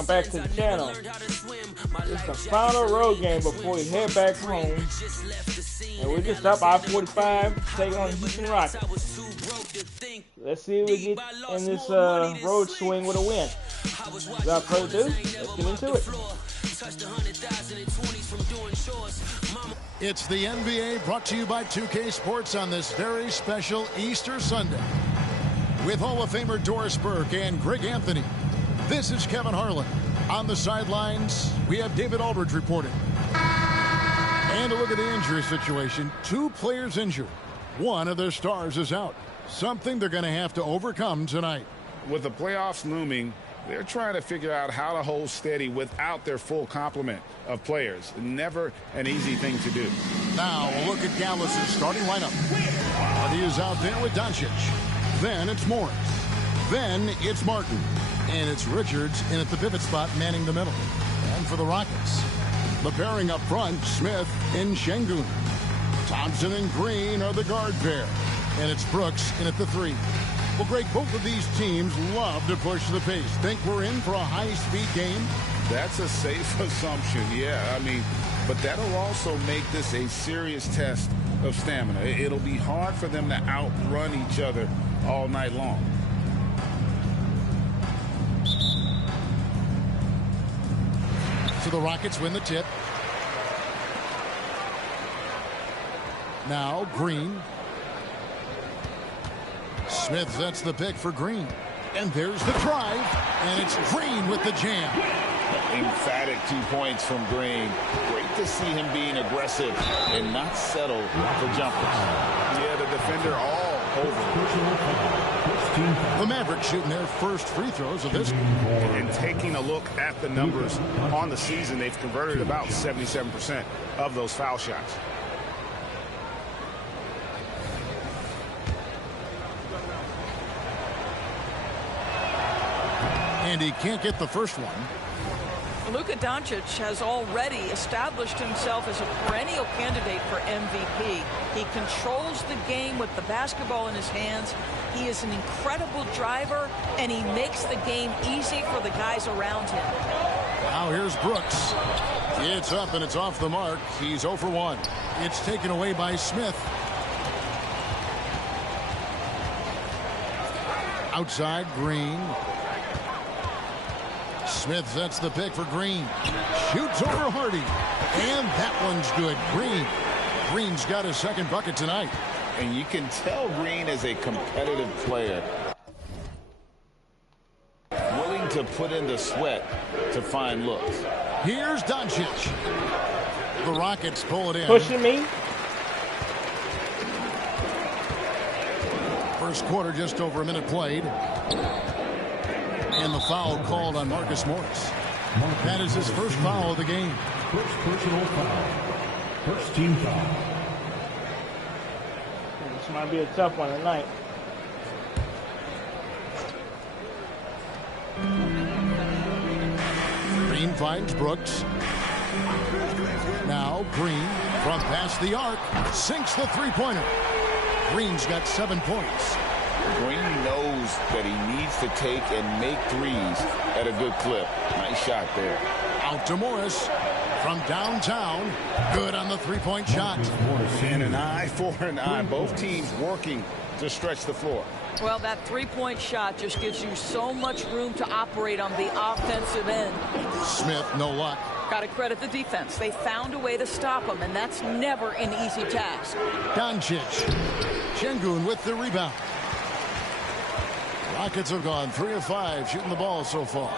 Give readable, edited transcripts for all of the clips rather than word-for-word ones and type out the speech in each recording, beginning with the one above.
welcome back to the channel. It's the final road game before we head back home. And we're just up I-45 to take on Houston Rockets. Let's see if we get in this road swing with a win. Without further ado, let's get into it. It's the NBA brought to you by 2K Sports on this very special Easter Sunday. With Hall of Famer Doris Burke and Greg Anthony, this is Kevin Harlan. On the sidelines, we have David Aldridge reporting. And a look at the injury situation. 2 players injured. One of their stars is out. Something they're going to have to overcome tonight. With the playoffs looming, they're trying to figure out how to hold steady without their full complement of players. Never an easy thing to do. Now a look at Dallas' starting lineup. But he is out there with Doncic. Then it's Morris. Then it's Martin. And it's Richards in at the pivot spot manning the middle. And for the Rockets, the pairing up front, Smith and Şengün. Thompson and Green are the guard pair. And it's Brooks in at the 3. Well, Greg, both of these teams love to push the pace. Think we're in for a high-speed game? That's a safe assumption, yeah. But that'll also make this a serious test of stamina. It'll be hard for them to outrun each other all night long. So the Rockets win the tip. Now Green. Smith sets the pick for Green. And there's the drive. And it's Green with the jam. Emphatic 2 points from Green. Great to see him being aggressive and not settle for jumpers. Yeah, the defender all over. The Mavericks shooting their first free throws of this. And taking a look at the numbers on the season, they've converted about 77% of those foul shots. And he can't get the first one. Luka Doncic has already established himself as a perennial candidate for MVP. He controls the game with the basketball in his hands. He is an incredible driver, and he makes the game easy for the guys around him. Now here's Brooks. It's up and it's off the mark. He's 0 for 1. It's taken away by Smith. Outside, Green. Smith sets the pick for Green. Shoots over Hardy. And that one's good. Green's got his second bucket tonight. And you can tell Green is a competitive player. Willing to put in the sweat to find looks. Here's Doncic. The Rockets pull it in. Pushing me. First quarter, just over a minute played. And the foul called on Marcus Morris. That is his first foul of the game. First personal foul. First team foul. This might be a tough one tonight. Green finds Brooks. Now Green from past the arc sinks the three-pointer. Green's got 7 points. Green knows that he needs to take and make threes at a good clip. Nice shot there. Out to Morris from downtown. Good on the three-point shot. And an eye for an eye. Both teams working to stretch the floor. Well, that three-point shot just gives you so much room to operate on the offensive end. Smith, no luck. Got to credit the defense. They found a way to stop him, and that's never an easy task. Doncic. Şengün with the rebound. Rockets have gone 3 of 5 shooting the ball so far.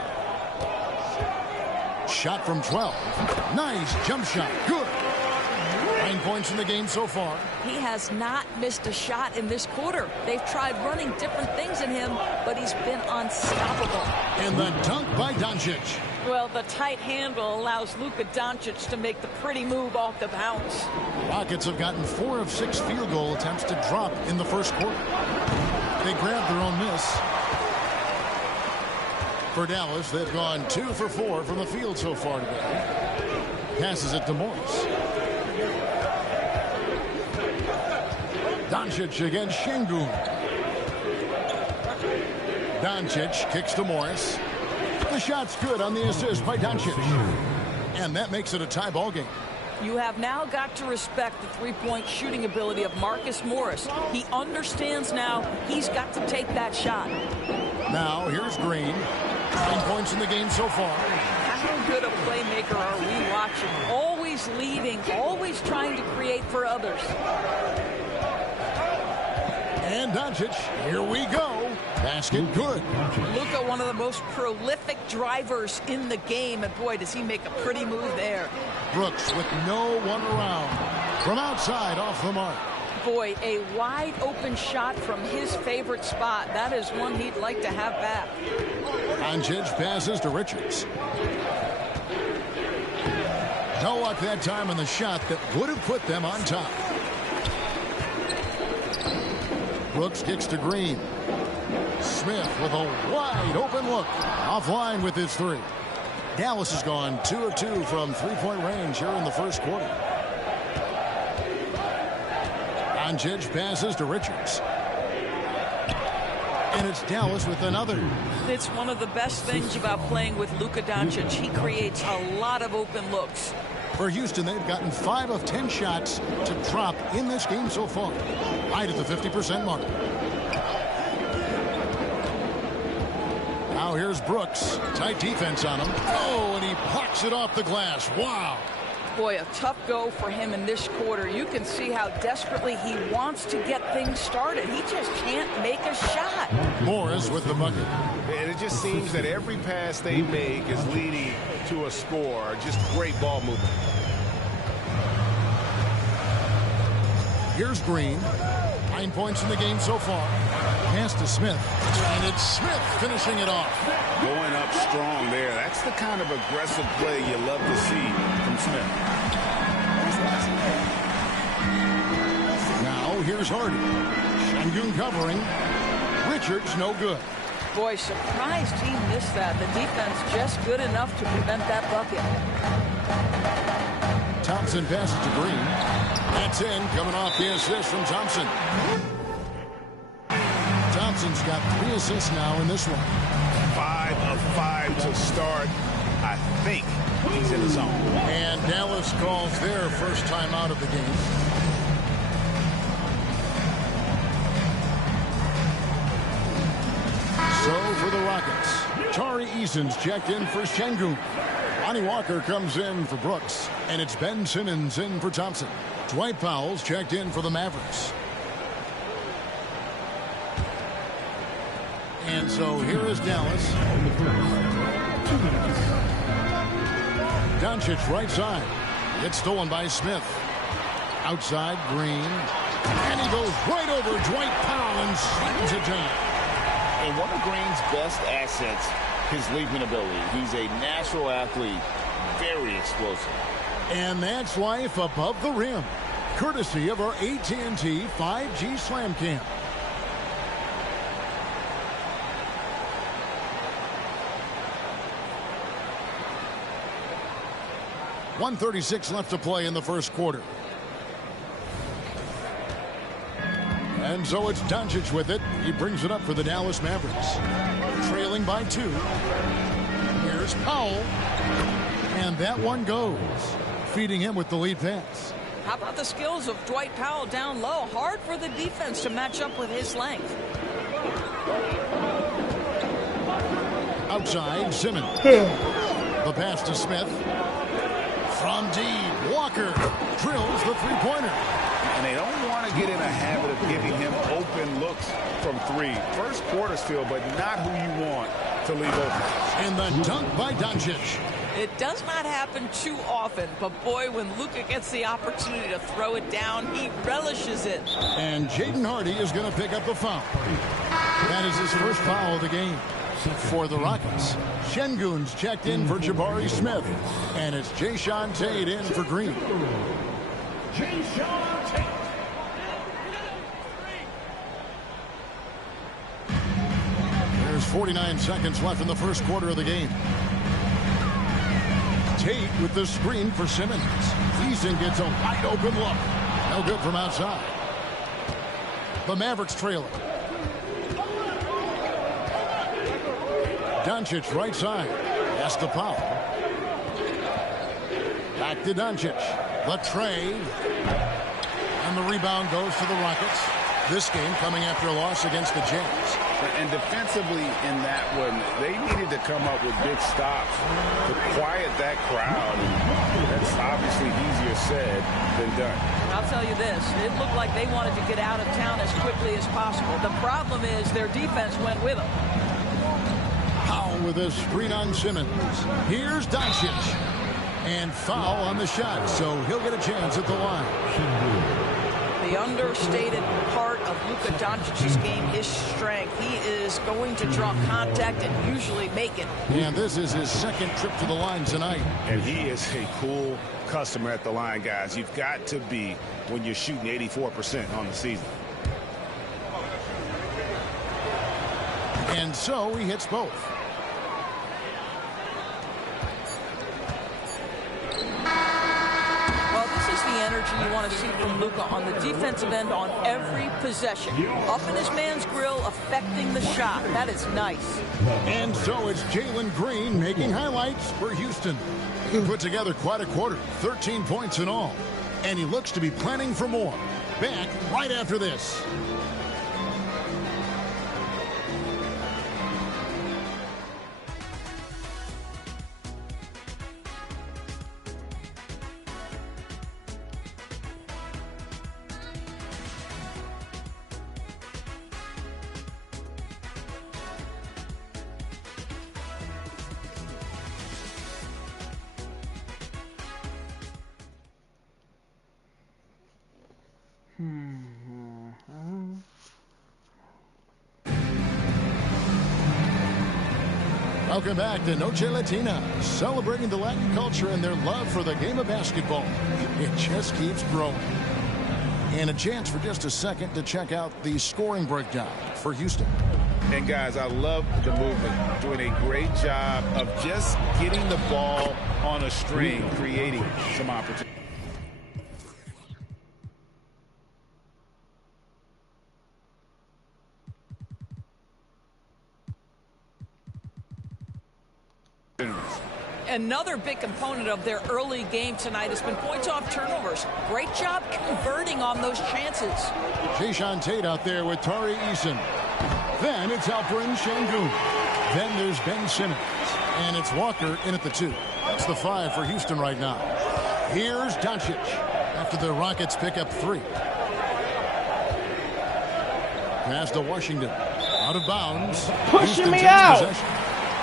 Shot from 12. Nice jump shot. Good. 9 points in the game so far. He has not missed a shot in this quarter. They've tried running different things in him, but he's been unstoppable. And the dunk by Doncic. Well, the tight handle allows Luka Doncic to make the pretty move off the bounce. Rockets have gotten 4 of 6 field goal attempts to drop in the first quarter. They grabbed their own miss. For Dallas, they've gone 2 for 4 from the field so far today. Passes it to Morris. Doncic against Şengün. Doncic kicks to Morris. The shot's good on the assist by Doncic. And that makes it a tie ball game. You have now got to respect the three-point shooting ability of Marcus Morris. He understands now he's got to take that shot. Now here's Green. 9 points in the game so far. How good a playmaker are we watching? Always leading, always trying to create for others. And Doncic, here we go. Basket good. Luka, one of the most prolific drivers in the game, and boy, does he make a pretty move there. Brooks with no one around. From outside, off the mark. Boy, a wide open shot from his favorite spot. That is one he'd like to have back. Doncic passes to Richards. No luck that time on the shot that would have put them on top. Brooks kicks to Green. Smith with a wide open look. Offline with his three. Dallas has gone 2 of 2 from three-point range here in the first quarter. Doncic passes to Richards. And it's Dallas with another. It's one of the best things about playing with Luka Doncic. He creates a lot of open looks. For Houston, they've gotten 5 of 10 shots to drop in this game so far. Right at the 50% mark. Now here's Brooks. Tight defense on him. Oh, and he blocks it off the glass. Wow. Boy, a tough go for him in this quarter. You can see how desperately he wants to get things started. He just can't make a shot. Morris with the bucket. And it just seems that every pass they make is leading to a score. Just great ball movement. Here's Green. 9 points in the game so far. Pass to Smith. And it's Smith finishing it off. Going up strong there. That's the kind of aggressive play you love to see from Smith. Now here's Hardy. Şengün covering. Richards no good. Boy, surprised he missed that. The defense just good enough to prevent that bucket. Thompson passes to Green. That's in, coming off the assist from Thompson. Thompson's got 3 assists now in this one. 5 of 5 to start. I think he's in the zone. And Dallas calls their first time out of the game. So for the Rockets, Tari Eason's checked in for Şengün. Lonnie Walker comes in for Brooks. And it's Ben Simmons in for Thompson. Dwight Powell's checked in for the Mavericks. And so here is Dallas. Doncic right side. It's stolen by Smith. Outside, Green. And he goes right over Dwight Powell and slams it down. And one of Green's best assets, his leaping ability. He's a natural athlete. Very explosive. And that's life above the rim. Courtesy of our AT&T 5G Slam Cam. .136 left to play in the first quarter. And so it's Doncic with it. He brings it up for the Dallas Mavericks. Trailing by 2. Here's Powell. And that one goes. Feeding him with the lead pass. How about the skills of Dwight Powell down low? Hard for the defense to match up with his length. Outside, Simmons. The pass to Smith. From deep, Walker drills the three-pointer. And they don't want to get in a habit of giving him open looks from 3. First quarter still, but not who you want to leave open. And the dunk by Doncic. It does not happen too often, but boy, when Luka gets the opportunity to throw it down, he relishes it. And Jaden Hardy is going to pick up the foul. That is his first foul of the game. For the Rockets, Şengün's checked in for Jabari Smith. And it's Jae'Sean Tate in for Green. There's 49 seconds left in the first quarter of the game. Tate with the screen for Simmons. Eason gets a wide open look. No good from outside. The Mavericks trail it. Doncic right side. That's the foul. Back to Doncic. The trade. And the rebound goes to the Rockets. This game coming after a loss against the Jazz. And defensively in that one, they needed to come up with big stops to quiet that crowd. And that's obviously easier said than done. I'll tell you this, it looked like they wanted to get out of town as quickly as possible. The problem is their defense went with them. Powell with a screen on Simmons. Here's Doncic. And foul on the shot, so he'll get a chance at the line. The understated part of Luka Doncic's game is strength. He is going to draw contact and usually make it. And this is his second trip to the line tonight. And he is a cool customer at the line, guys. You've got to be when you're shooting 84% on the season. And so he hits both. Energy you want to see from Luka on the defensive end on every possession. Up in his man's grill, affecting the shot. That is nice. And so it's Jalen Green making highlights for Houston. He put together quite a quarter, 13 points in all. And he looks to be planning for more. Back right after this. Welcome back to Noche Latina, celebrating the Latin culture and their love for the game of basketball. It just keeps growing. And a chance for just a second to check out the scoring breakdown for Houston. And guys, I love the movement, doing a great job of just getting the ball on a string, creating some opportunity. Another big component of their early game tonight has been points off turnovers. Great job converting on those chances. Jayshawn Tate out there with Tari Eason. Then it's Alperen Şengün. Then there's Ben Simmons. And it's Walker in at the 2. That's the 5 for Houston right now. Here's Doncic after the Rockets pick up 3. Pass to Washington. Out of bounds. Pushing me out. Possession.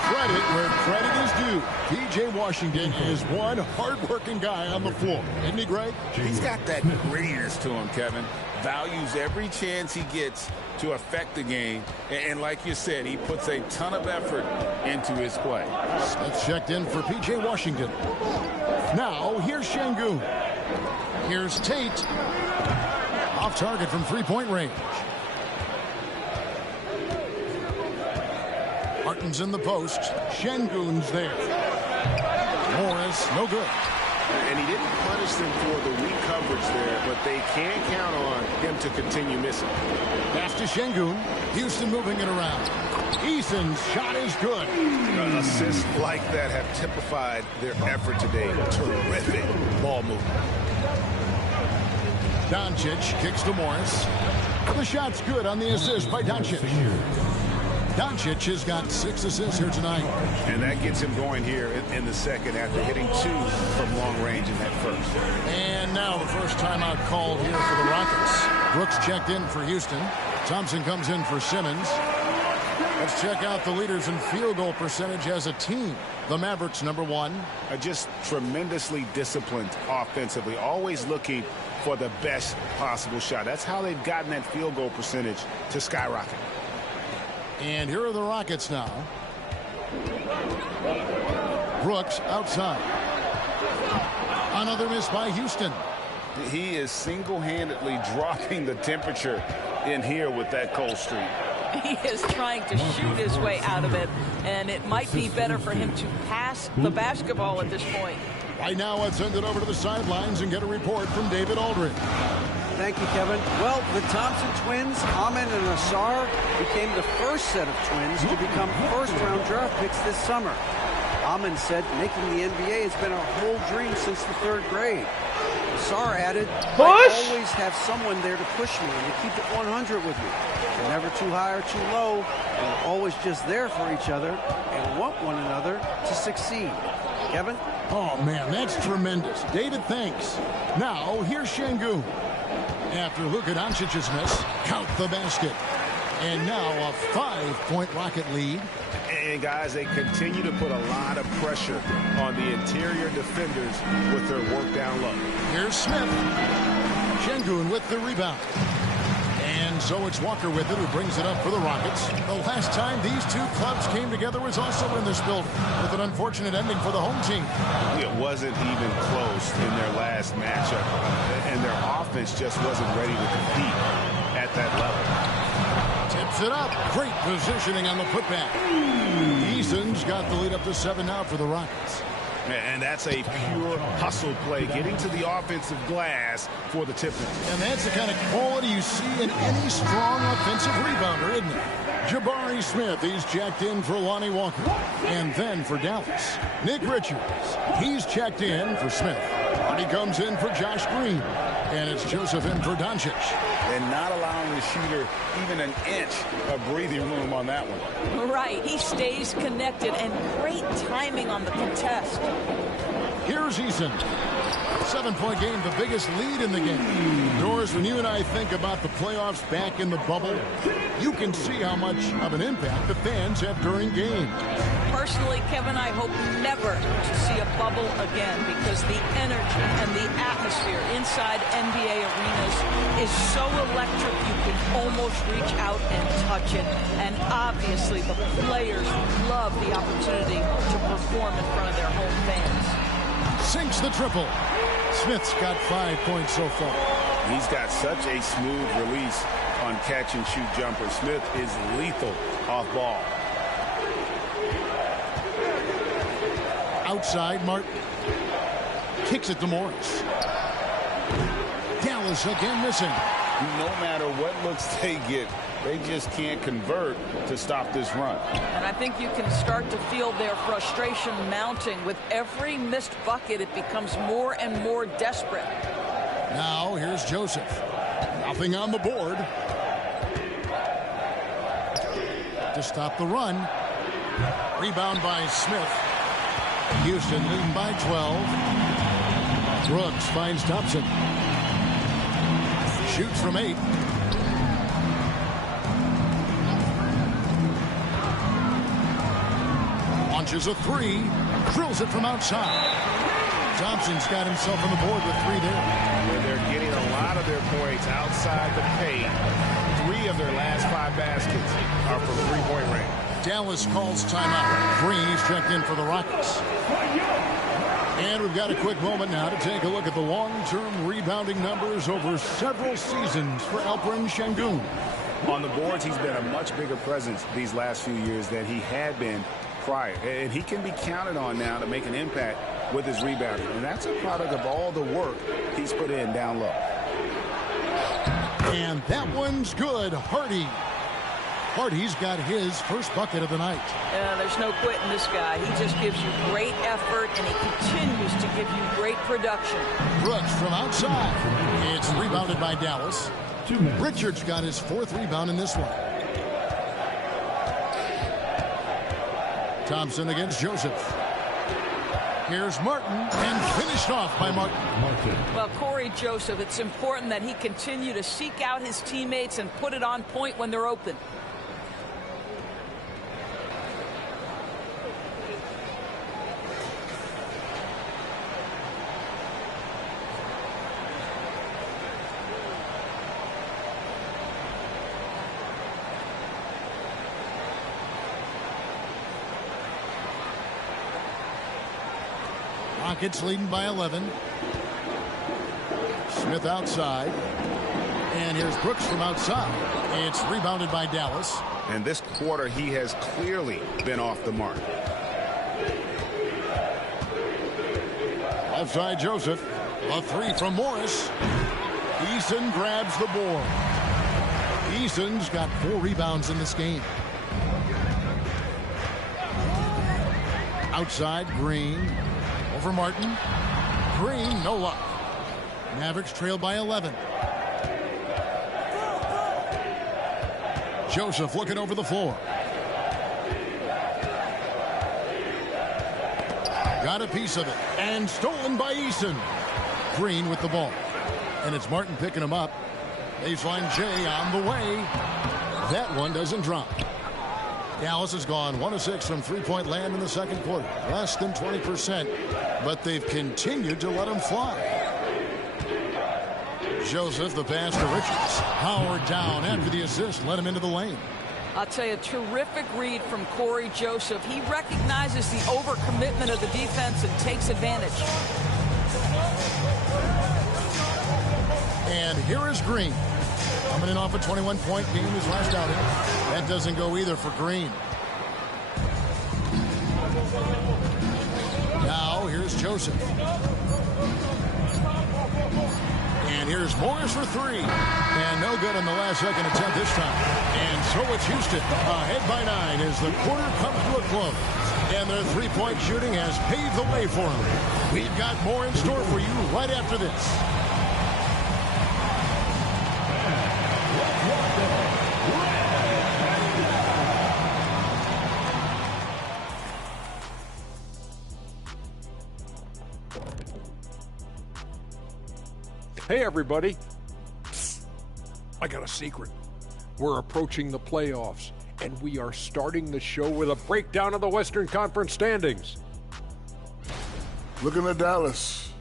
Credit where credit is due. P.J. Washington is one hard-working guy on the floor. Isn't he, Greg? He's got that grittiness to him, Kevin. Values every chance he gets to affect the game. And like you said, he puts a ton of effort into his play. Smith checked in for P.J. Washington. Now, here's Şengün. Here's Tate. Off target from three-point range. Martin's in the post. Şengün's there. Morris, no good. And he didn't punish them for the weak coverage there, but they can count on him to continue missing. Pass to Şengün. Houston moving it around. Eason's shot is good. Assists like that have typified their effort today. Terrific ball movement. Doncic kicks to Morris. The shot's good on the assist by Doncic. Doncic has got 6 assists here tonight. And that gets him going here in the second after hitting 2 from long range in that first. And now the first timeout called here for the Rockets. Brooks checked in for Houston. Thompson comes in for Simmons. Let's check out the leaders in field goal percentage as a team. The Mavericks, number 1. Just tremendously disciplined offensively, always looking for the best possible shot. That's how they've gotten that field goal percentage to skyrocket. And here are the Rockets now. Brooks outside. Another miss by Houston. He is single-handedly dropping the temperature in here with that cold streak. He is trying to shoot his way out of it, and it might be better for him to pass the basketball at this point. Right now, let's send it over to the sidelines and get a report from David Aldridge. Thank you, Kevin. Well, the Thompson twins, Amin and Asar, became the first set of twins to become first-round draft picks this summer. Amin said making the NBA has been a whole dream since the 3rd grade. Asar added, I always have someone there to push me and to keep it 100 with me. They're never too high or too low, and we're always just there for each other and want one another to succeed. Kevin? Oh, man, that's tremendous. David, thanks. Now, here's Şengün. After Luka Doncic's miss, count the basket. And now a 5-point Rocket lead. And, guys, they continue to put a lot of pressure on the interior defenders with their work down low. Here's Smith. Şengün with the rebound. And so it's Walker with it, who brings it up for the Rockets. The last time these two clubs came together was also in this building, with an unfortunate ending for the home team. It wasn't even close in their last matchup, and their offense just wasn't ready to compete at that level. Tips it up. Great positioning on the putback. Eason's got the lead up to 7 now for the Rockets. And that's a pure hustle play, getting to the offensive glass for the Tippins. And that's the kind of quality you see in any strong offensive rebounder, isn't it? Jabari Smith, he's checked in for Lonnie Walker. And then for Dallas, Nick Richards. He's checked in for Smith. And he comes in for Josh Green. And it's Joseph in for Doncic. And not allowing the shooter even an inch of breathing room on that one. Right. He stays connected, and great timing on the contest. Here's Eason. 7-point game, the biggest lead in the game. Doris, when you and I think about the playoffs back in the bubble, you can see how much of an impact the fans have during games. Personally, Kevin, I hope never to see a bubble again, because the energy and the atmosphere inside NBA arenas is so electric you can almost reach out and touch it. And obviously the players love the opportunity to perform in front of their home fans. Sinks the triple. Smith's got 5 points so far. He's got such a smooth release on catch-and-shoot jumper. Smith is lethal off ball. Outside, Martin. Kicks it to Morris. Dallas again missing. No matter what looks they get, they just can't convert to stop this run. And I think you can start to feel their frustration mounting. With every missed bucket, it becomes more and more desperate. Now here's Joseph. Nothing on the board. To stop the run. Rebound by Smith. Houston leading by 12. Brooks finds Thompson. Shoots from 8. Launches a 3. Drills it from outside. Thompson's got himself on the board with 3 there. And they're getting a lot of their points outside the paint. 3 of their last 5 baskets are from three-point range. Dallas calls timeout. Green's checked in for the Rockets. And we've got a quick moment now to take a look at the long-term rebounding numbers over several seasons for Alperen Şengün. On the boards, he's been a much bigger presence these last few years than he had been prior. And he can be counted on now to make an impact with his rebounding. And that's a product of all the work he's put in down low. And that one's good. Hardy's got his first bucket of the night. There's no quitting this guy. He just gives you great effort, and he continues to give you great production. Brooks from outside. It's rebounded by Dallas. Richards got his 4th rebound in this one. Thompson against Joseph. Here's Martin, and finished off by Martin. Well, Corey Joseph, it's important that he continue to seek out his teammates and put it on point when they're open. Rockets leading by 11. Smith outside. And here's Brooks from outside. It's rebounded by Dallas. And this quarter, he has clearly been off the mark. Outside Joseph. A 3 from Morris. Eason grabs the board. Eason's got 4 rebounds in this game. Outside, Green. Over Martin. Green, no luck. Mavericks trail by 11. Joseph looking over the floor. Got a piece of it. And stolen by Eason. Green with the ball. And it's Martin picking him up. Baseline J on the way. That one doesn't drop. Dallas has gone 1 of 6 from three-point land in the second quarter. Less than 20%. But they've continued to let him fly. Joseph, the pass to Richards. Howard down after the assist. Let him into the lane. I'll tell you, a terrific read from Corey Joseph. He recognizes the overcommitment of the defense and takes advantage. And here is Green. Coming in off a 21-point game his last outing. That doesn't go either for Green. Now here's Joseph. And here's Morris for 3. And no good on the last second attempt this time. And so it's Houston ahead by 9 as the quarter comes to a close. And their three-point shooting has paved the way for them. We've got more in store for you right after this. Hey, everybody. I got a secret. We're approaching the playoffs, and we are starting the show with a breakdown of the Western Conference standings. Looking at Dallas,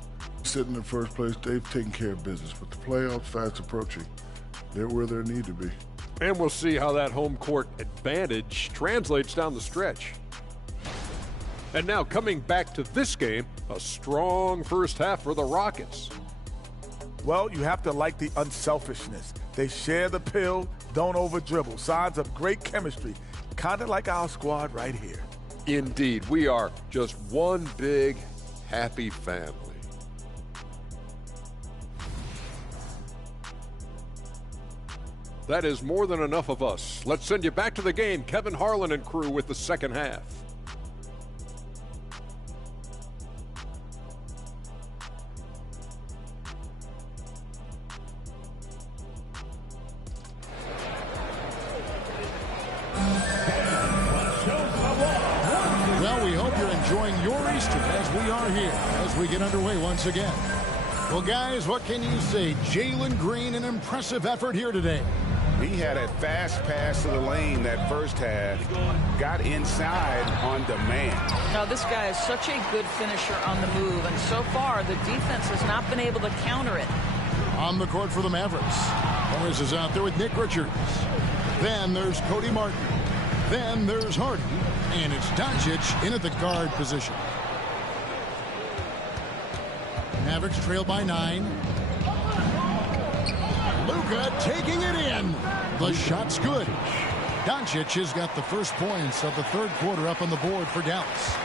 sitting in first place, they've taken care of business. But the playoffs fast approaching. They're where they need to be. And we'll see how that home court advantage translates down the stretch. And now coming back to this game, a strong first half for the Rockets. Well, you have to like the unselfishness. They share the pill, don't over-dribble. Signs of great chemistry, kind of like our squad right here. Indeed, we are just one big, happy family. That is more than enough of us. Let's send you back to the game, Kevin Harlan and crew with the second half. Well, we hope you're enjoying your Easter as we are here, as we get underway once again. Well, guys, what can you say? Jalen Green, an impressive effort here today. He had a fast pass to the lane that first half, got inside on demand. Now, this guy is such a good finisher on the move, and so far the defense has not been able to counter it. On the court for the Mavericks. Morris is out there with Nick Richards. Then there's Cody Martin. Then there's Hardy. And it's Doncic in at the guard position. Mavericks trail by 9. Luka taking it in. The shot's good. Doncic has got the first points of the third quarter up on the board for Dallas.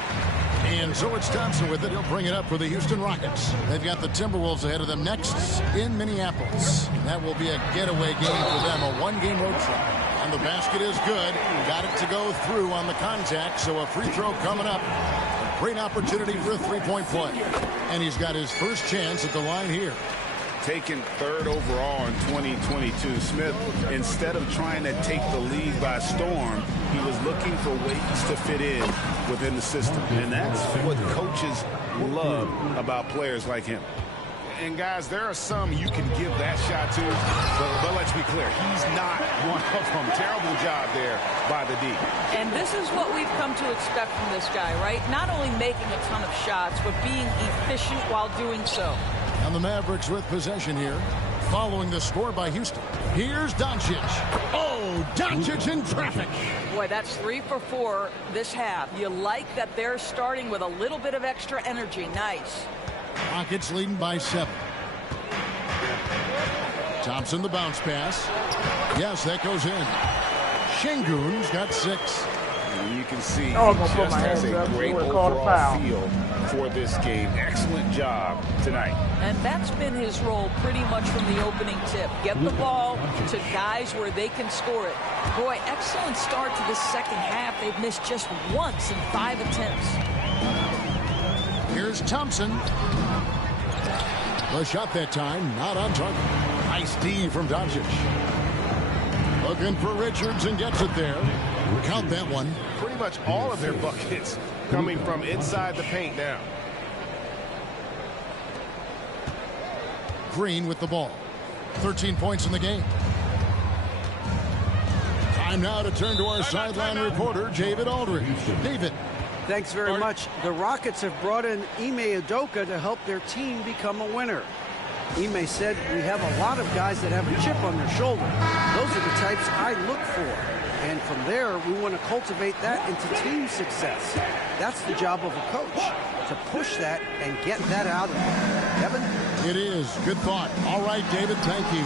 And so it's Thompson with it. He'll bring it up for the Houston Rockets. They've got the Timberwolves ahead of them next in Minneapolis. That will be a getaway game for them, a one-game road trip. And the basket is good. Got it to go through on the contact, so a free throw coming up. A great opportunity for a three-point play. And he's got his first chance at the line here. Taken third overall in 2022, Smith, instead of trying to take the lead by storm, he was looking for ways to fit in within the system. And that's what coaches love about players like him. And, guys, there are some you can give that shot to, but let's be clear, he's not one of them. Terrible job there by the D. And this is what we've come to expect from this guy, right? Not only making a ton of shots, but being efficient while doing so. And the Mavericks with possession here, following the score by Houston. Here's Doncic. Oh, Doncic in traffic. Boy, that's 3 for 4 this half. You like that they're starting with a little bit of extra energy. Nice. Rockets leading by 7. Thompson the bounce pass. Yes, that goes in. Şengün's got 6. And you can see Oh, I'm he gonna put just my has hands a up. great We're called a overall foul. feel for this game. Excellent job tonight. And that's been his role pretty much from the opening tip. Get the ball to guys where they can score it. Boy, excellent start to the second half. They've missed just once in 5 attempts. Here's Thompson. The shot that time, not on target. Nice D from Doncic. Looking for Richards and gets it there. Count that one. Pretty much all of their buckets coming from inside the paint now. Green with the ball. 13 points in the game. Time now to turn to our sideline reporter, David Aldridge. David. Thanks very much. The Rockets have brought in Ime Udoka to help their team become a winner. Ime said, "We have a lot of guys that have a chip on their shoulder. Those are the types I look for. And from there, we want to cultivate that into team success. That's the job of a coach, to push that and get that out of them." Kevin? It is. Good thought. All right, David, thank you.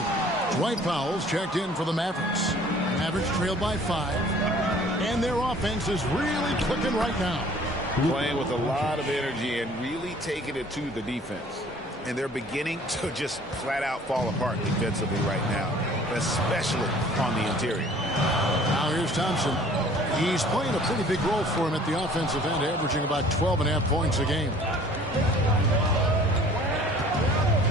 Dwight Powell's checked in for the Mavericks. Mavericks trailed by 5. And their offense is really clicking right now. Playing with a lot of energy and really taking it to the defense. And they're beginning to just flat out fall apart defensively right now, especially on the interior. Now here's Thompson. He's playing a pretty big role for him at the offensive end, averaging about 12.5 points a game.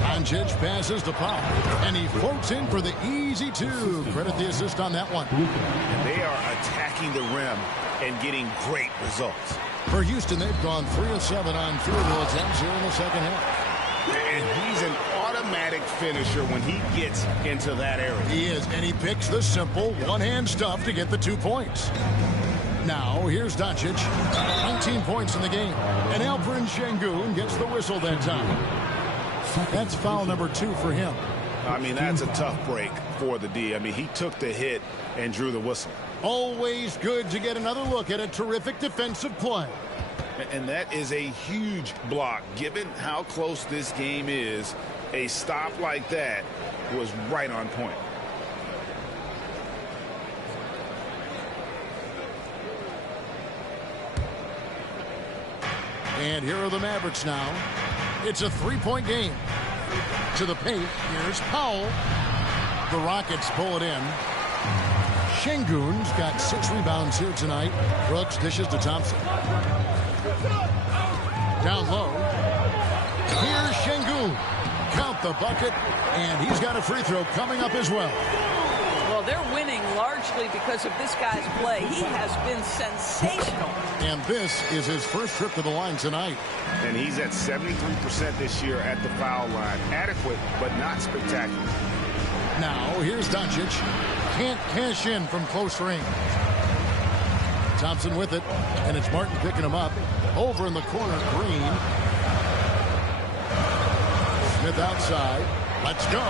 Doncic passes to Powell, and he floats in for the easy 2. Credit the assist on that one. And they are attacking the rim and getting great results. For Houston, they've gone 3 of 7 on field goal attempts here in the second half. And he's an automatic finisher when he gets into that area. He is, and he picks the simple one-hand stuff to get the 2 points. Now, here's Doncic. 19 points in the game. And Alperen Şengün gets the whistle that time. That's foul number 2 for him. I mean, that's a tough break for the D. I mean, he took the hit and drew the whistle. Always good to get another look at a terrific defensive play. And that is a huge block. Given how close this game is, a stop like that was right on point. And here are the Mavericks now. It's a 3-point game. To the paint, here's Powell. The Rockets pull it in. Şengün's got 6 rebounds here tonight. Brooks dishes to Thompson. Down low. Here's Şengün. Count the bucket, and he's got a free throw coming up as well. Well, they're winning largely because of this guy's play. He has been sensational. And this is his first trip to the line tonight. And he's at 73% this year at the foul line. Adequate, but not spectacular. Now, here's Doncic. Can't cash in from close range. Thompson with it, and it's Martin picking him up. Over in the corner, Green. Smith outside. Let's go.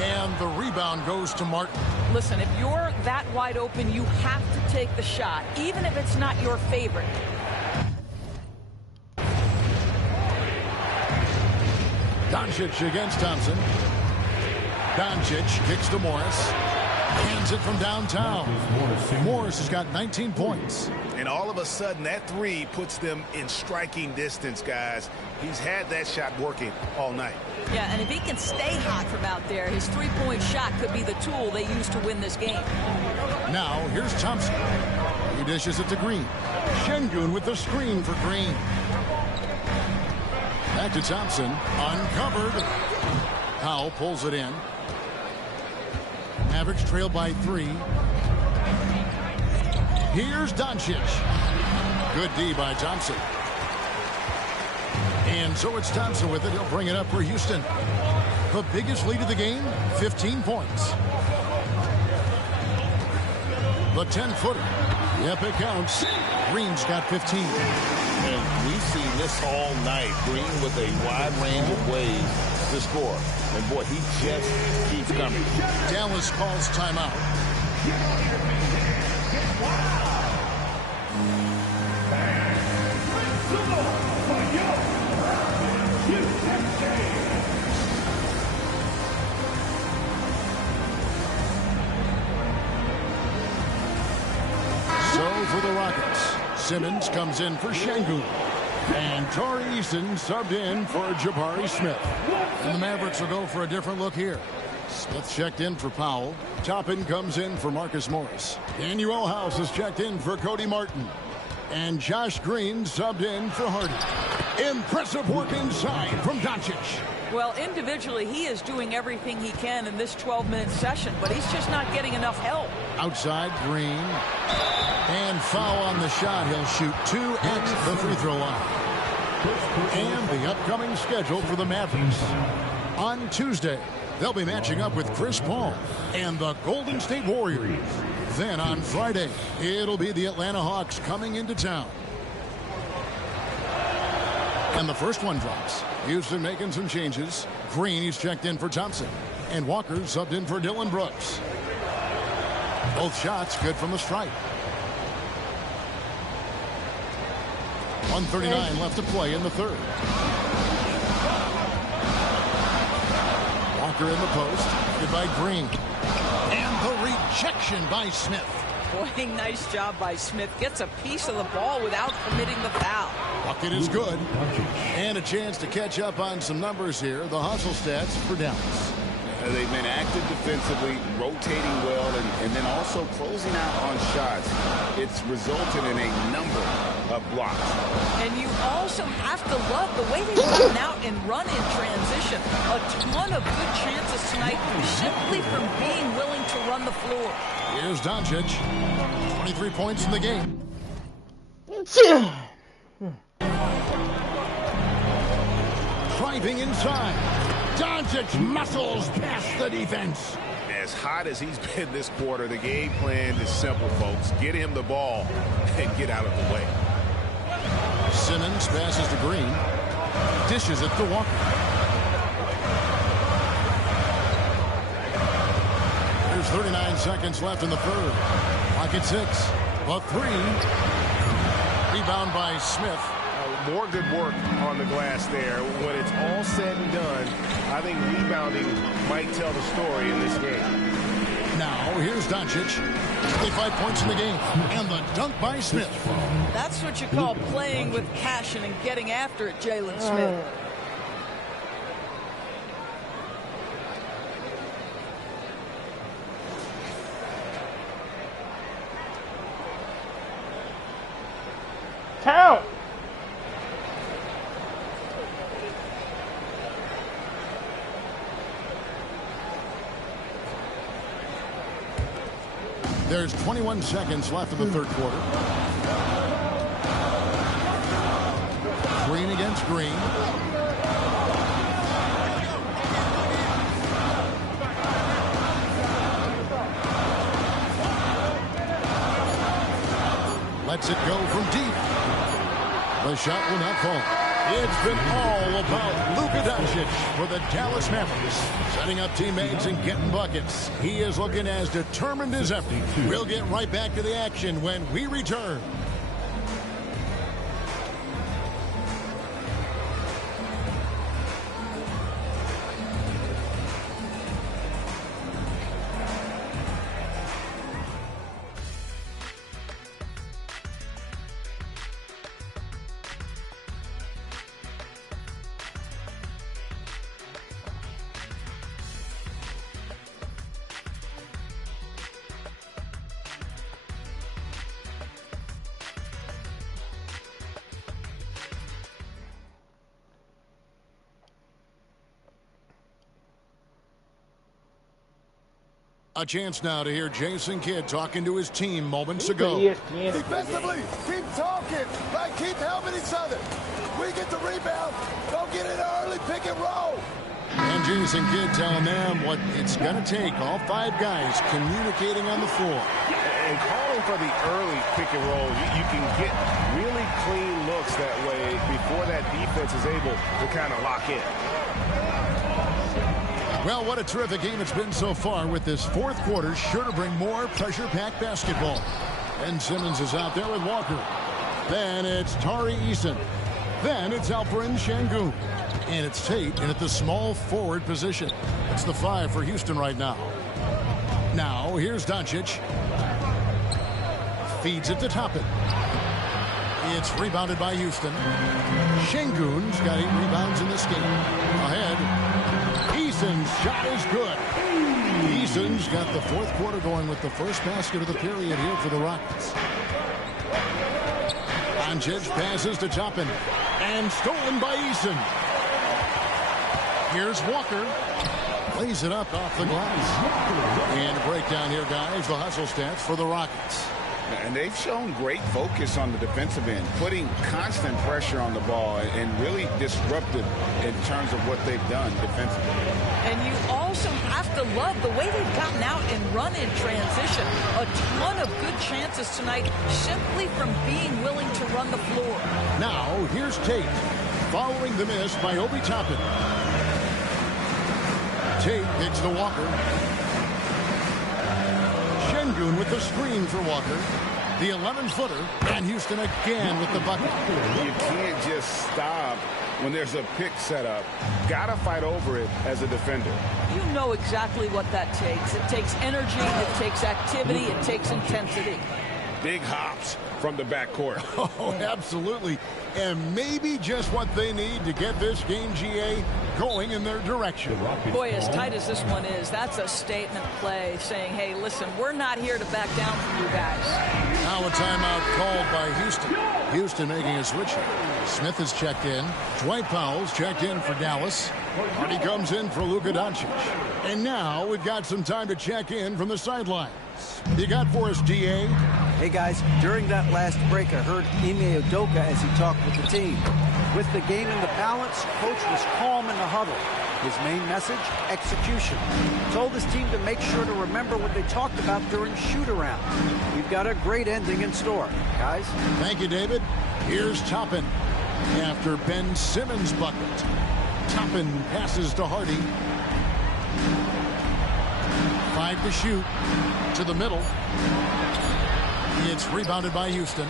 And the rebound goes to Martin. Listen, if you're that wide open, you have to take the shot, even if it's not your favorite. Doncic against Thompson. Doncic kicks to Morris. Hands it from downtown. Morris has got 19 points. And all of a sudden, that 3 puts them in striking distance, guys. He's had that shot working all night. Yeah, and if he can stay hot from out there, his 3-point shot could be the tool they use to win this game. Now, here's Thompson. He dishes it to Green. Şengün with the screen for Green. Back to Thompson. Uncovered. Powell pulls it in. Mavericks trail by 3. Here's Doncic. Good D by Thompson. And so it's Thompson with it. He'll bring it up for Houston. The biggest lead of the game, 15 points. The 10-footer. Yep, it counts. Green's got 15. And we've seen this all night. Green with a wide range of ways to score. And boy, he just keeps coming. Dallas calls timeout. So for Simmons comes in for Şengün. And Tari Eason subbed in for Jabari Smith. And the Mavericks will go for a different look here. Smith checked in for Powell. Toppin comes in for Marcus Morris. Daniel House is checked in for Cody Martin. And Josh Green subbed in for Hardy. Impressive work inside from Doncic. Well, individually, he is doing everything he can in this 12-minute session, but he's just not getting enough help. Outside, Green. And foul on the shot. He'll shoot 2 at the free throw line. And the upcoming schedule for the Mavericks. On Tuesday, they'll be matching up with Chris Paul and the Golden State Warriors. Then on Friday, it'll be the Atlanta Hawks coming into town. And the first one drops. Houston making some changes. Green, he's checked in for Thompson. And Walker subbed in for Dillon Brooks. Both shots good from the stripe. 1:39 left to play in the third. Walker in the post. Good by Green. And the rejection by Smith. Boy, nice job by Smith. Gets a piece of the ball without committing the foul. Bucket is good. And a chance to catch up on some numbers here. The hustle stats for Dallas. They've been active defensively, rotating well, and then also closing out on shots. It's resulted in a number of blocks. And you also have to love the way they run out and run in transition. A ton of good chances tonight simply from being willing to run the floor. Here's Doncic. 23 points in the game. Driving inside. Doncic muscles past the defense. As hot as he's been this quarter, the game plan is simple, folks. Get him the ball and get out of the way. Simmons passes to Green. Dishes it to Walker. There's 39 seconds left in the third. Clock at 6. A 3. Rebound by Smith. More good work on the glass there. When it's all said and done, I think rebounding might tell the story in this game. Now, here's Doncic. 25 points in the game. And the dunk by Smith. That's what you call playing with passion and getting after it, Jalen Smith. Count. There's 21 seconds left in the third quarter. Green against Green. Lets it go from deep. The shot will not fall. It's been all about Luka Doncic for the Dallas Mavericks. Setting up teammates and getting buckets. He is looking as determined as ever. We'll get right back to the action when we return. A chance now to hear Jason Kidd talking to his team moments ago. Defensively, keep talking. Like, keep helping each other. We get the rebound. Don't get in early pick and roll. And Jason Kidd telling them what it's going to take. All 5 guys communicating on the floor. And calling for the early pick and roll, you can get really clean looks that way before that defense is able to kind of lock in. Well, what a terrific game it's been so far with this fourth quarter. Sure to bring more pressure-packed basketball. And Simmons is out there with Walker. Then it's Tari Eason. Then it's Alperen Şengün. And it's Tate in at the small forward position. It's the 5 for Houston right now. Now, here's Doncic. Feeds it to Toppin. It's rebounded by Houston. Şengün's got 8 rebounds in this game. Ahead. Eason's shot is good. Eason's got the fourth quarter going with the first basket of the period here for the Rockets. Doncic passes to Toppin. And stolen by Eason. Here's Walker. Lays it up off the glass. And a breakdown here, guys. The hustle stats for the Rockets. And they've shown great focus on the defensive end, putting constant pressure on the ball and really disruptive in terms of what they've done defensively. And you also have to love the way they've gotten out and run in transition. A ton of good chances tonight simply from being willing to run the floor. Now, here's Tate. Following the miss by Obi Toppin. Tate kicks to Walker. Şengün with the screen for Walker. The 11-footer. And Houston again with the bucket. You can't just stop when there's a pick set up. Gotta fight over it as a defender. You know exactly what that takes. It takes energy, it takes activity, it takes intensity. Big hops from the backcourt. Oh, absolutely. And maybe just what they need to get this game, GA, going in their direction. Boy, as tight as this one is, that's a statement play saying, hey, listen, we're not here to back down from you guys. Now a timeout called by Houston. Houston making a switch. Smith is checked in. Dwight Powell's checked in for Dallas. Hardy comes in for Luka Doncic. And now we've got some time to check in from the sidelines. You got for us, DA? Hey, guys, during that last break, I heard Ime Udoka as he talked with the team. With the game in the balance, coach was calm in the huddle. His main message, execution. Told his team to make sure to remember what they talked about during shoot-around. We've got a great ending in store, guys. Thank you, David. Here's Toppin after Ben Simmons' bucket. Toppin passes to Hardy. 5 to shoot. To the middle. It's rebounded by Houston.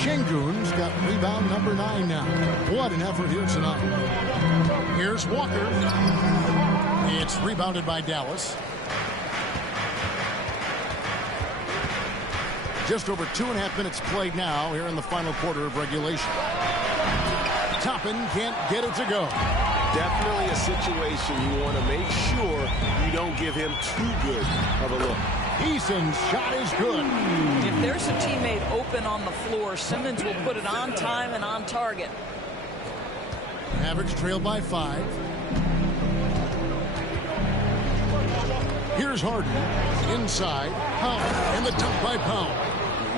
Şengün's got rebound number 9 now. What an effort here tonight. Here's Walker. It's rebounded by Dallas. Just over 2.5 minutes played now here in the final quarter of regulation. Toppin can't get it to go. Definitely a situation you want to make sure you don't give him too good of a look. Eason's shot is good. If there's a teammate open on the floor, Simmons will put it on time and on target. Mavericks trailed by 5. Here's Harden. Inside. Powell. And the dunk by Powell.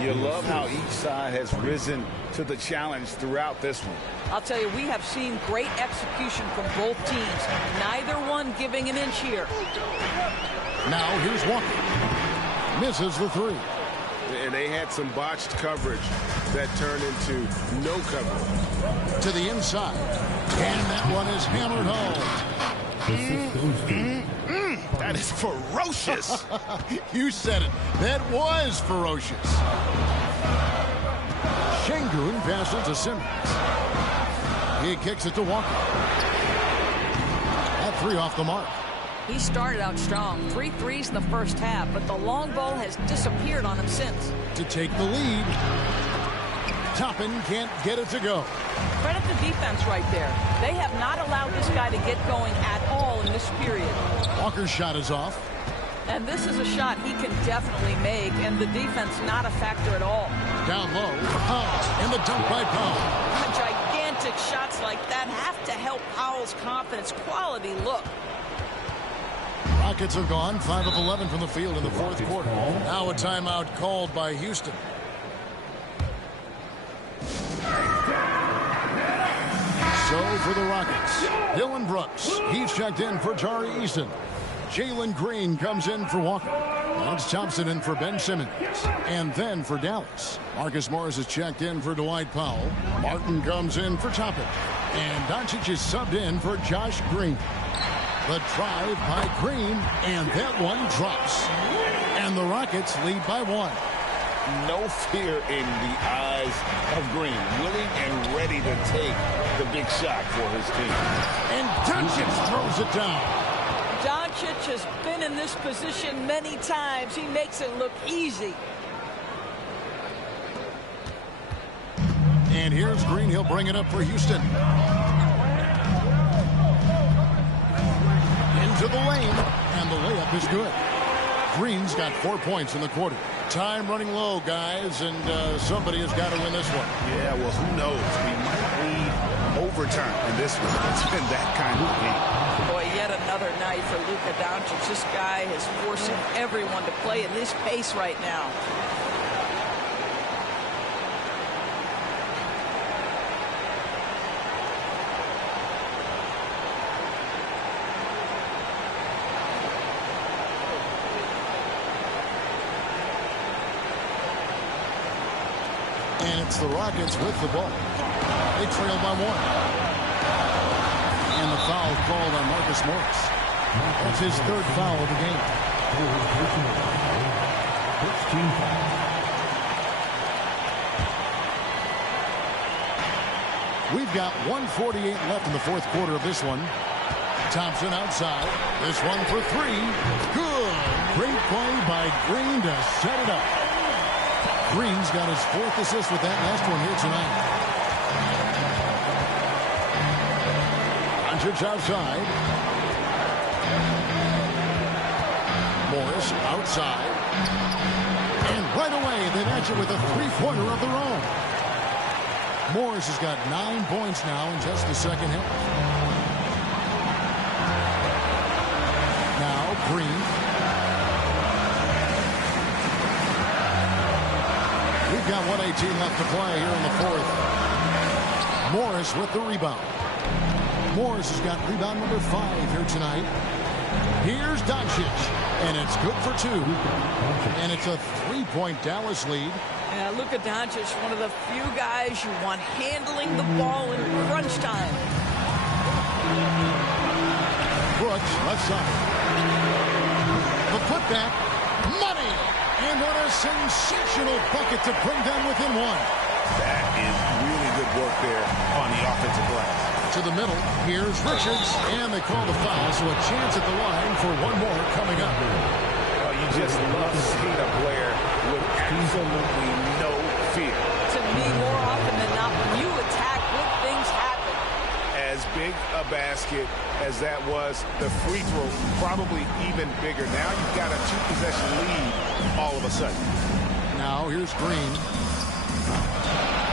You love how each side has risen to the challenge throughout this one. I'll tell you, we have seen great execution from both teams. Neither one giving an inch here. Now here's Walker. Misses the 3. And they had some botched coverage that turned into no coverage. To the inside. And that one is hammered home. That is ferocious. You said it. That was ferocious. Şengün passes to Simmons. He kicks it to Walker. That 3 off the mark. He started out strong. 3 threes in the first half, but the long ball has disappeared on him since. To take the lead. Toppin can't get it to go. Credit the defense right there. They have not allowed this guy to get going at all in this period. Walker's shot is off. And this is a shot he can definitely make, and the defense not a factor at all. Down low. Powell. And the dunk by Powell. Gigantic shots like that have to help Powell's confidence. Quality look. Rockets have gone 5 of 11 from the field in the fourth quarter. Now a timeout called by Houston. So for the Rockets, Dylan Brooks. He's checked in for Tari Eason. Jalen Green comes in for Walker. Lance Thompson in for Ben Simmons. And then for Dallas, Marcus Morris is checked in for Dwight Powell. Martin comes in for Toppin. And Doncic is subbed in for Josh Green. The drive by Green, and that one drops. And the Rockets lead by 1. No fear in the eyes of Green. Willing and ready to take the big shot for his team. And Doncic throws it down. Doncic has been in this position many times. He makes it look easy. And here's Green. He'll bring it up for Houston. Into the lane, and the layup is good. Green's got 4 points in the quarter. Time running low, guys, and somebody has got to win this one. Yeah, well, who knows? We might need overtime in this one. It's been that kind of game. Boy, yet another night for Luka Doncic. This guy is forcing everyone to play at this pace right now. And it's the Rockets with the ball. They trail by 1. And the foul called on Marcus Morris. That's his 3rd foul of the game. First team foul. We've got 1:48 left in the 4th quarter of this one. Thompson outside. This one for 3. Good. Great play by Green to set it up. Green's got his 4th assist with that last one here tonight. Doncic outside. Morris outside. And right away they match it with a 3-pointer of their own. Morris has got 9 points now in just the 2nd half. Now Green. We've got 1:18 left to play here in the 4th. Morris with the rebound. Morris has got rebound number 5 here tonight. Here's Doncic, and it's good for 2. And it's a 3-point Dallas lead. Yeah, Luka Doncic, one of the few guys you want handling the ball in crunch time. Brooks, left side. The putback, money! And what a sensational bucket to bring them within 1. That is really good work there on the offensive glass. To the middle, here's Richards, and they call the foul, so a chance at the line for one more coming up. Well, you just love seeing a player with absolutely no fear. To me, more often than not, when you attack, good things happen. As big a basket as that was, the free throw probably even bigger. Now you've got a 2-possession lead all of a sudden. Now here's Green.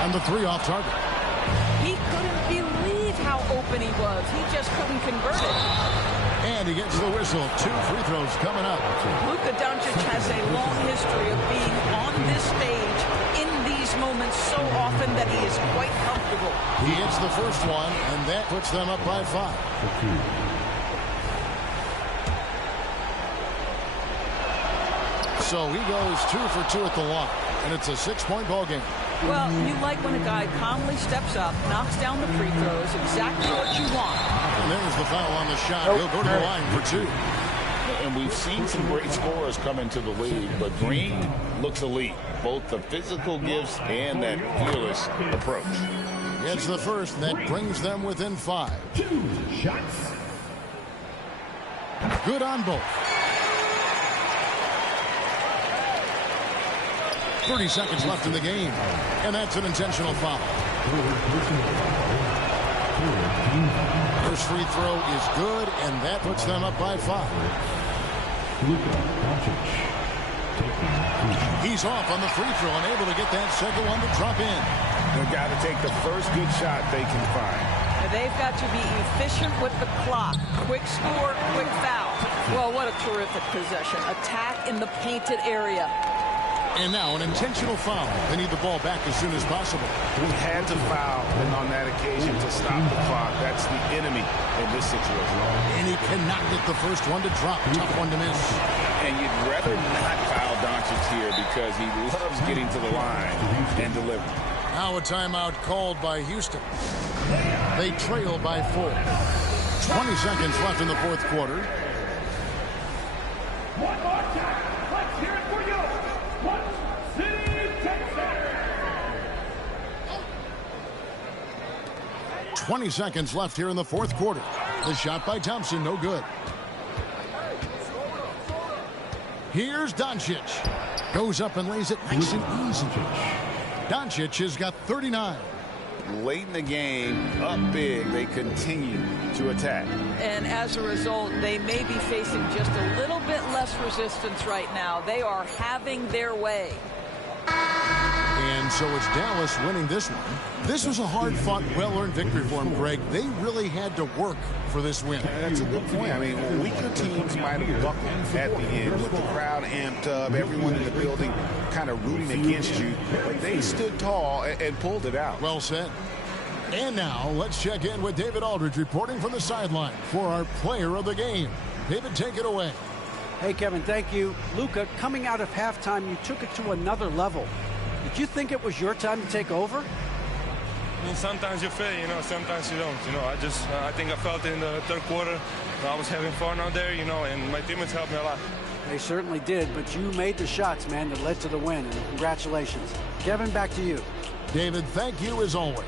And the 3 off target. He couldn't believe how open he was. He just couldn't convert it. And he gets the whistle. 2 free throws coming up. Luka Doncic has a long history of being on this stage in these moments so often that he is quite comfortable. He hits the first one, and that puts them up by 5. So he goes 2 for 2 at the line, and it's a 6-point ball game. Well, you like when a guy calmly steps up, knocks down the free throws, exactly what you want. And there's the foul on the shot. He'll go to the line for 2. And we've seen some great scorers come into the league, but Green looks elite. Both the physical gifts and that fearless approach. It's the first, and that brings them within 5. 2 shots. Good on both. 30 seconds left in the game, and that's an intentional foul. First free throw is good, and that puts them up by 5. He's off on the free throw and able to get that second one to drop in. They've got to take the first good shot they can find. They've got to be efficient with the clock. Quick score, quick foul. Well, what a terrific possession. Attack in the painted area. And now an intentional foul. They need the ball back as soon as possible. We had to foul on that occasion to stop the clock. That's the enemy in this situation. And he cannot get the first one to drop. Tough one to miss. And you'd rather not foul Doncic here because he loves getting to the line and delivering. Now a timeout called by Houston. They trail by 4. 20 seconds left in the 4th quarter. One more time. Let's hear it for you. What City, Texas? 20 seconds left here in the 4th quarter. The shot by Thompson, no good. Here's Doncic. Goes up and lays it nice and easy. Doncic has got 39. late in the game, up big, they continue to attack. And as a result, they may be facing just a little bit less resistance right now. They are having their way. And so it's Dallas winning this one. This was a hard-fought, well-earned victory for them, Greg. They really had to work for this win. That's a good point. I mean, weaker teams might have buckled at the end with the crowd amped up, everyone in the building kind of rooting against you. But they stood tall and pulled it out. Well said. And now let's check in with David Aldridge reporting from the sideline for our player of the game. David, take it away. Hey, Kevin, thank you. Luka, coming out of halftime, you took it to another level. Did you think it was your time to take over? I mean, sometimes you feel, sometimes you don't. I think I felt it in the third quarter. I was having fun out there, and my teammates helped me a lot. They certainly did, but you made the shots, man, that led to the win, and congratulations. Kevin, back to you. David, thank you as always.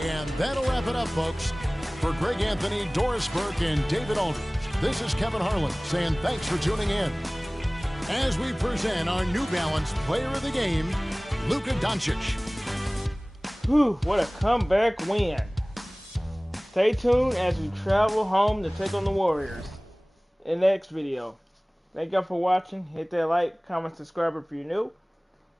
And that'll wrap it up, folks. For Greg Anthony, Doris Burke, and David Aldridge, this is Kevin Harlan saying thanks for tuning in. As we present our New Balance Player of the Game, Luka Doncic. Whew, what a comeback win. Stay tuned as we travel home to take on the Warriors in the next video. Thank y'all for watching. Hit that like, comment, subscribe if you're new.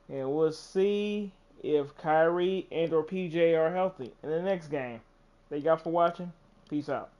And we'll see if Kyrie and or PJ are healthy in the next game. Thank y'all for watching. Peace out.